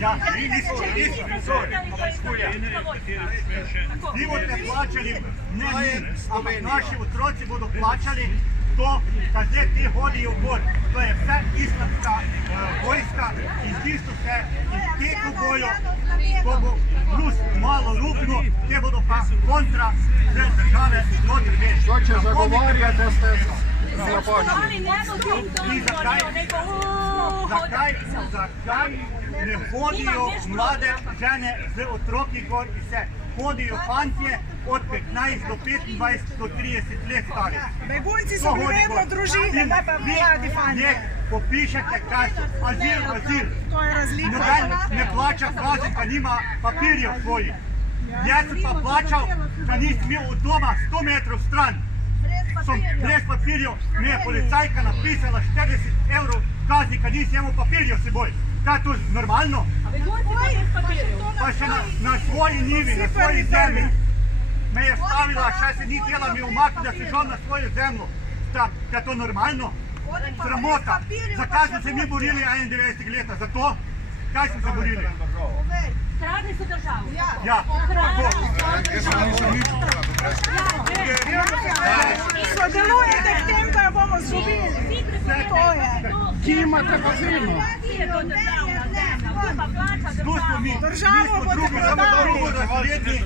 Ja, niso, vi boste plačali, ne mi, ampak naši otroci bodo plačali to, da zdaj ti hodijo gor. To je vse islamska vojska in tisto se in te, ko bo plus malo rupno, te bodo pa kontra države notri veš. To, če zagovarjate, ste Zakaj ne hodijo mlade žene z otroki gor in se hodijo fantje od 15 do 25 do 30 let stari? Begunci so bili vedno družine, ne pa mladi fantje. Popišete, kaj so azil. To je razlika. Noben ne plača kazen, pa nima papirjev svojih. Jaz sem pa plačal, da nisem imel od doma 100 metrov stran. Sem brez papirjev, mi je policajka napisala 40 evrov kazni, kad nisem imel papirjev seboj. Kaj je to normalno? Pa še na svoji njivi, na svoji zemlji me je stavila, še se ni htjela mi umakniti, da se žal na svoju zemlju. Kaj je to normalno? Sramota. Zakaj smo se mi borili 91 leta? Zato? Kaj smo se borili? Kradli so državu. Ja, tako. Sodelujete v tem, da jo bomo zgubili. To je. Ki imate vazilno. Tu smo mi. Državo boste prodali.